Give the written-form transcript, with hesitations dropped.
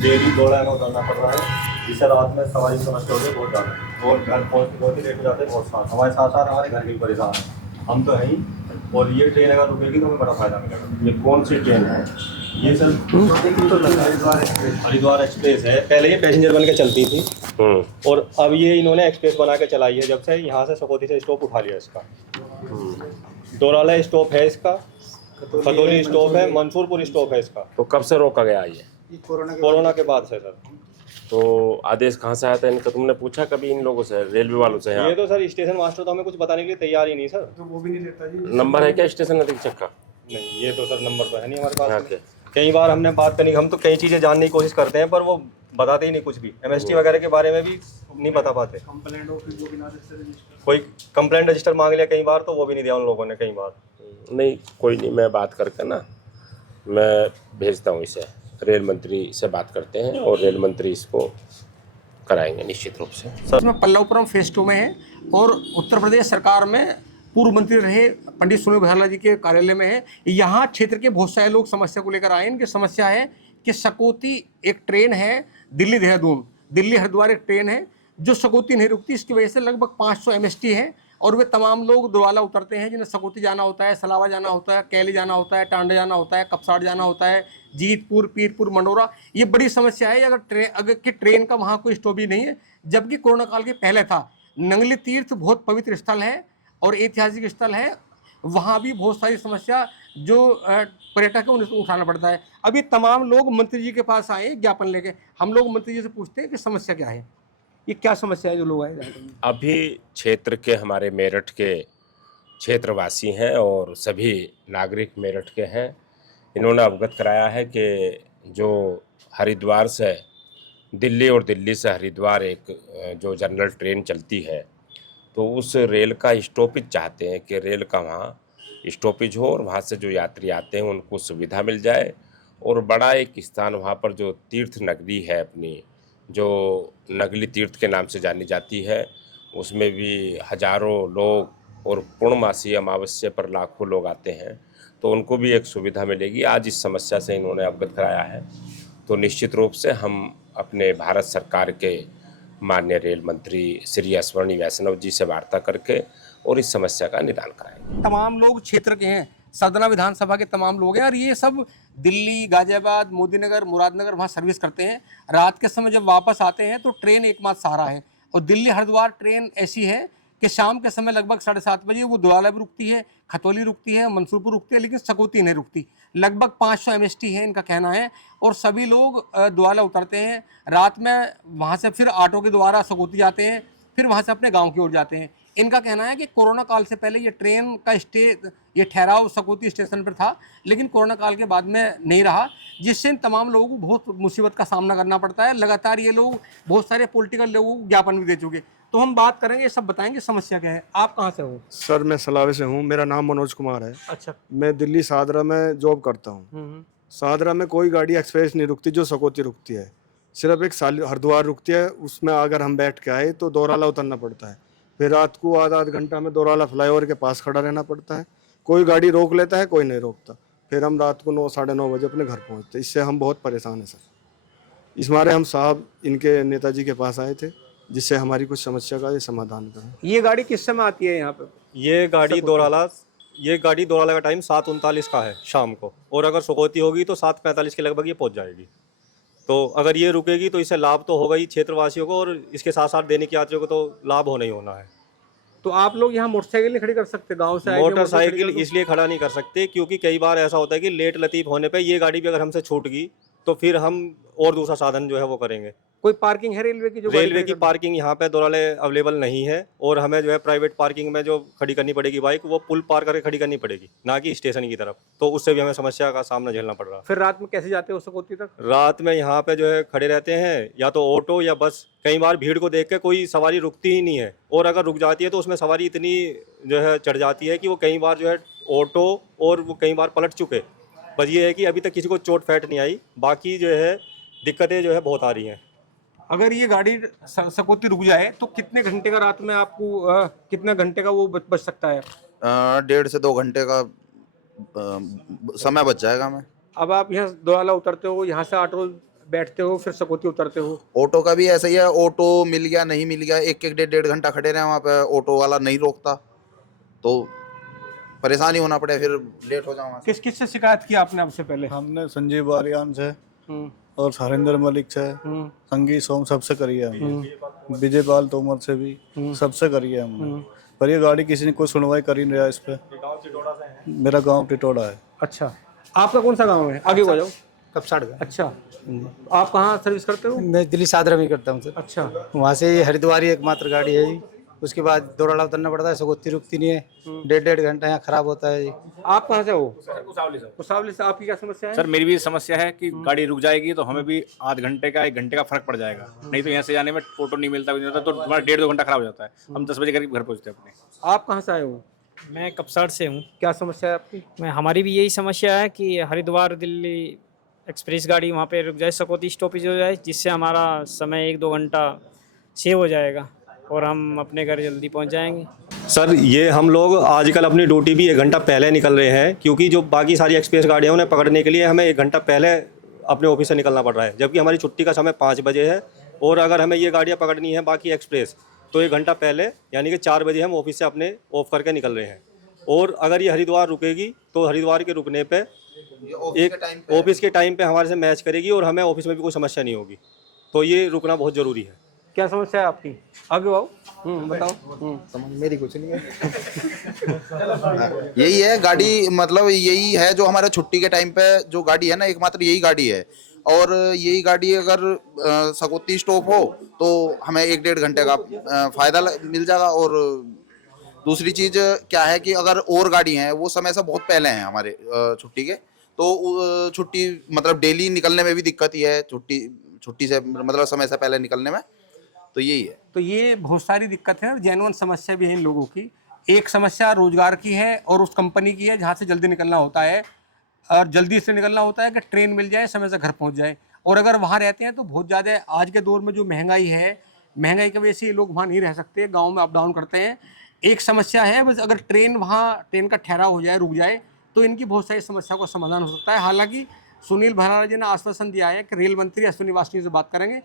Daily 2 line उतरना पड़ रहा है, जिससे रात में सवारी की समस्या होती है बहुत ज़्यादा, और घर पहुँचते बहुत ही लेट हो जाते हैं बहुत साथ, हमारे साथ साथ हमारे घर के भी परेशान हैं, हम तो हैं ही। और ये ट्रेन अगर रुकेगी तो हमें बड़ा फ़ायदा मिलेगा। ये कौन सी ट्रेन है? ये सर हरिद्वार एक्सप्रेस है, पहले ये पैसेंजर बन के चलती थी और अब ये इन्होंने एक्सप्रेस बना के चलाई है जब से, यहाँ से सकौती से स्टॉप उठा लिया इसका। दोराला स्टॉप है इसका, खतौली स्टॉप है, मंसूरपुर स्टॉप है इसका। तो कब से रोका गया ये? कोरोना के बाद से सर। तो आदेश कहाँ से आया था इनका, तुमने पूछा कभी इन लोगों से, रेलवे वालों से? ये तो सर स्टेशन मास्टर तो हमें कुछ बताने के लिए तैयार ही नहीं सर। तो वो भी नहीं देता जी। नंबर है क्या स्टेशन अधीक्षक का? नहीं, ये तो सर नंबर तो है नहीं हमारे हाँ पास। के कई बार हमने बात करनी, हम तो कई चीज़ें जानने की कोशिश करते हैं पर वो बताते ही नहीं कुछ भी। एमएसटी वगैरह के बारे में भी नहीं बता पाते। कंप्लेंट ऑफिस वो भी ना देते रजिस्टर। कोई कंप्लेंट रजिस्टर मांग लिया कई बार तो वो भी नहीं दिया उन लोगों ने कई बार। नहीं, कोई नहीं, मैं बात करके ना मैं भेजता हूँ इसे, रेल मंत्री से बात करते हैं और रेल मंत्री इसको कराएंगे निश्चित रूप से। इसमें पल्लवपुरम फेज 2 में है और उत्तर प्रदेश सरकार में पूर्व मंत्री रहे पंडित सुनील भैरला जी के कार्यालय में है। यहाँ क्षेत्र के बहुत सारे लोग समस्या को लेकर आए। इनकी समस्या है कि सकौती एक ट्रेन है, दिल्ली देहरादून, दिल्ली हरिद्वार एक ट्रेन है जो सकौती नहीं रुकती। इसकी वजह से लगभग 500 एमएसटी है और वे तमाम लोग दोराला उतरते हैं जिन्हें सकौती जाना होता है, सलावा जाना होता है, कैली जाना होता है, टांडा जाना होता है, कपसाड़ जाना होता है, जीतपुर, पीरपुर, मंडोरा। ये बड़ी समस्या है अगर ट्रेन का वहाँ कोई स्टॉप ही नहीं है। जबकि कोरोना काल के पहले था। नंगली तीर्थ बहुत पवित्र स्थल है और ऐतिहासिक स्थल है, वहाँ भी बहुत सारी समस्या जो पर्यटक है उन्हें उठाना पड़ता है। अभी तमाम लोग मंत्री जी के पास आए ज्ञापन लेके। हम लोग मंत्री जी से पूछते हैं कि समस्या क्या है, ये क्या समस्या है जो लोग आए। अभी क्षेत्र के हमारे मेरठ के क्षेत्रवासी हैं और सभी नागरिक मेरठ के हैं, इन्होंने अवगत कराया है कि जो हरिद्वार से दिल्ली और दिल्ली से हरिद्वार एक जो जनरल ट्रेन चलती है, तो उस रेल का स्टॉपेज चाहते हैं कि रेल का वहाँ स्टॉपेज हो और वहाँ से जो यात्री आते हैं उनको सुविधा मिल जाए। और बड़ा एक स्थान वहाँ पर जो तीर्थ नगरी है अपनी, जो नगली तीर्थ के नाम से जानी जाती है, उसमें भी हजारों लोग और पूर्णमासी अमावस्या पर लाखों लोग आते हैं, तो उनको भी एक सुविधा मिलेगी। आज इस समस्या से इन्होंने अवगत कराया है, तो निश्चित रूप से हम अपने भारत सरकार के माननीय रेल मंत्री श्री अश्वनी वैष्णव जी से वार्ता करके और इस समस्या का निदान कराएंगे। तमाम लोग क्षेत्र के हैं, सदना विधानसभा के तमाम लोग हैं और ये सब दिल्ली, गाजियाबाद, मोदीनगर, मुरादनगर वहाँ सर्विस करते हैं। रात के समय जब वापस आते हैं तो ट्रेन एकमात्र सहारा है। और दिल्ली हरिद्वार ट्रेन ऐसी है कि शाम के समय लगभग 7:30 बजे वो दोराला भी रुकती है, खतौली रुकती है, मंसूरपुर रुकती है, लेकिन सकौती नहीं रुकती। लगभग 500 एमएसटी है इनका कहना है और सभी लोग दोराला उतरते हैं। रात में वहाँ से फिर ऑटो के द्वारा सकौती जाते हैं, फिर वहाँ से अपने गाँव की ओर जाते हैं। इनका कहना है कि कोरोना काल से पहले ये ट्रेन का ये ठहराव सकौती स्टेशन पर था, लेकिन कोरोना काल के बाद में नहीं रहा, जिससे इन तमाम लोगों को बहुत मुसीबत का सामना करना पड़ता है। लगातार ये लोग बहुत सारे पॉलिटिकल लोगों को ज्ञापन भी दे चुके। तो हम बात करेंगे, सब बताएंगे समस्या क्या है। आप कहाँ से हो? सर मैं सलावे से हूँ, मेरा नाम मनोज कुमार है। अच्छा। मैं दिल्ली सादरा में जॉब करता हूँ। सादरा में कोई गाड़ी एक्सप्रेस नहीं रुकती जो सकौती रुकती है, सिर्फ एक हरिद्वार रुकती है। उसमें अगर हम बैठ के आए तो दोराला उतरना पड़ता है, फिर रात को आधा घंटा में दोराला फ्लाईओवर के पास खड़ा रहना पड़ता है। कोई गाड़ी रोक लेता है, कोई नहीं रोकता। फिर हम रात को 9 साढ़े 9 बजे अपने घर पहुँचते। इससे हम बहुत परेशान हैं सर। इस मारे हम साहब इनके नेताजी के पास आए थे जिससे हमारी कुछ समस्या का ये समाधान करें। ये गाड़ी किस समय आती है यहाँ पे? ये गाड़ी दोराला का टाइम 7:39 का है शाम को, और अगर सकौती होगी तो 7:45 के लगभग ये पहुँच जाएगी। तो अगर ये रुकेगी तो इससे लाभ तो होगा ही क्षेत्रवासियों को, और इसके साथ साथ दैनिक यात्रियों को तो लाभ होना ही होना है। तो आप लोग यहाँ मोटरसाइकिल नहीं खड़ी कर सकते? गांव से आए मोटरसाइकिल इसलिए खड़ा नहीं कर सकते क्योंकि कई बार ऐसा होता है कि लेट लतीफ होने पे ये गाड़ी भी अगर हमसे छूट गई तो फिर हम और दूसरा साधन जो है वो करेंगे। कोई पार्किंग है रेलवे की? जो रेलवे की पार्किंग यहाँ पे दोराले अवेलेबल नहीं है, और हमें जो है प्राइवेट पार्किंग में जो खड़ी करनी पड़ेगी बाइक, वो पुल पार करके खड़ी करनी पड़ेगी, ना कि स्टेशन की तरफ। तो उससे भी हमें समस्या का सामना झेलना पड़ रहा है। फिर रात में कैसे जाते हो सकौती तक? रात में यहाँ पे जो है खड़े रहते हैं, या तो ऑटो या बस। कई बार भीड़ को देख के कोई सवारी रुकती ही नहीं है, और अगर रुक जाती है तो उसमें सवारी इतनी जो है चढ़ जाती है कि वो कई बार जो है ऑटो और वो कई बार पलट चुके। बस ये है कि अभी तक किसी को चोट फैट नहीं आई, बाकी जो है दिक्कतें जो है बहुत आ रही हैं। अगर ये गाड़ी सकौती रुक जाए तो कितने घंटे का रात में आपको कितने घंटे का वो बच सकता है? 1.5 से 2 घंटे का समय बच जाएगा हमें। अब आप यहाँ दोराला उतरते हो, यहाँ से ऑटो बैठते हो फिर सकौती उतरते हो? ऑटो का भी ऐसा ही है, ऑटो मिल गया नहीं मिल गया, एक एक डेढ़ डेढ़ घंटा खड़े रहे वहाँ पे, ऑटो वाला नहीं रोकता तो परेशानी होना पड़े, फिर लेट हो जाओ वहाँ से। किस किस से शिकायत की आपने आपसे पहले? हमने संजीव आर्यन से हम्म, और हरिंदर मलिक से, हम्म, संगी सोम सबसे करी है हमने, विजयपाल तोमर से भी सबसे करी है हमने, पर ये गाड़ी किसी ने कोई सुनवाई कर ही नहीं रहा इस पे। मेरा गांव टिटोड़ा है। अच्छा, आपका कौन सा गांव है? आगे को आ जाओ। कपसाड़ का। अच्छा, आप कहाँ सर्विस करते हो? मैं दिल्ली सादरा में करता हूँ सर। अच्छा, वहाँ से ये हरिद्वार ही एकमात्र गाड़ी है जी। उसके बाद दोराला उतरना पड़ता है, सगोती रुकती नहीं है, डेढ़ डेढ़ घंटा यहाँ खराब होता है जी। आप कहाँ से हो? कुसावली से। आपकी क्या समस्या है? सर मेरी भी समस्या है कि गाड़ी रुक जाएगी तो हमें भी आध घंटे का 1 घंटे का फर्क पड़ जाएगा, नहीं तो यहाँ से जाने में ऑटो नहीं मिलता कुछ नहीं होता, तो हमारा 1.5-2 घंटा खराब हो जाता है। हम 10 बजे करीब घर पहुँचते हैं अपने। आप कहाँ से आए हो? मैं कपसाड़ से हूँ। क्या समस्या है आपकी? हमारी भी यही समस्या है कि हरिद्वार दिल्ली एक्सप्रेस गाड़ी वहाँ पे रुक जाए, सकौती स्टॉपेज हो जाए, जिससे हमारा समय 1-2 घंटा सेव हो जाएगा और हम अपने घर जल्दी पहुँच जाएंगे। सर ये हम लोग आजकल अपनी ड्यूटी भी 1 घंटा पहले निकल रहे हैं, क्योंकि जो बाकी सारी एक्सप्रेस गाड़ियाँ उन्हें पकड़ने के लिए हमें 1 घंटा पहले अपने ऑफिस से निकलना पड़ रहा है, जबकि हमारी छुट्टी का समय 5 बजे है। और अगर हमें ये गाड़ियाँ पकड़नी है बाकी एक्सप्रेस तो 1 घंटा पहले यानी कि 4 बजे हम ऑफिस से अपने ऑफ करके निकल रहे हैं। और अगर ये हरिद्वार रुकेगी तो हरिद्वार के रुकने पे एक ऑफिस के टाइम पे हमारे से मैच करेगी और हमें ऑफिस में भी कोई समस्या नहीं होगी, तो ये रुकना बहुत ज़रूरी है। क्या समस्या है आपकी? आगे आओ। बताओ। मेरी कुछ नहीं है। यही है गाड़ी, मतलब यही है जो हमारे छुट्टी के टाइम पे जो गाड़ी है ना, एकमात्र यही गाड़ी है। और यही गाड़ी अगर सकौती स्टॉप हो तो हमें 1-1.5 घंटे का फायदा मिल जाएगा। और दूसरी चीज क्या है कि अगर और गाड़ी हैं वो समय से बहुत पहले हैं हमारे छुट्टी के, तो छुट्टी मतलब डेली निकलने में भी दिक्कत ही है, छुट्टी से मतलब समय से पहले निकलने में, तो यही है। तो ये बहुत सारी दिक्कत है और जेन्युइन समस्या भी है इन लोगों की। एक समस्या रोजगार की है और उस कंपनी की है जहाँ से जल्दी निकलना होता है, और जल्दी इसलिए निकलना होता है कि ट्रेन मिल जाए, समय से घर पहुँच जाए। और अगर वहाँ रहते हैं तो बहुत ज़्यादा आज के दौर में जो महंगाई है, महंगाई की वजह से ये लोग वहाँ नहीं रह सकते, गाँव में अप डाउन करते हैं। एक समस्या है बस, अगर ट्रेन का ठहराव हो जाए, रुक जाए, तो इनकी बहुत सारी समस्या का समाधान हो सकता है। हालांकि सुनील भराला जी ने आश्वासन दिया है कि रेल मंत्री अश्विनी वासनिक से बात करेंगे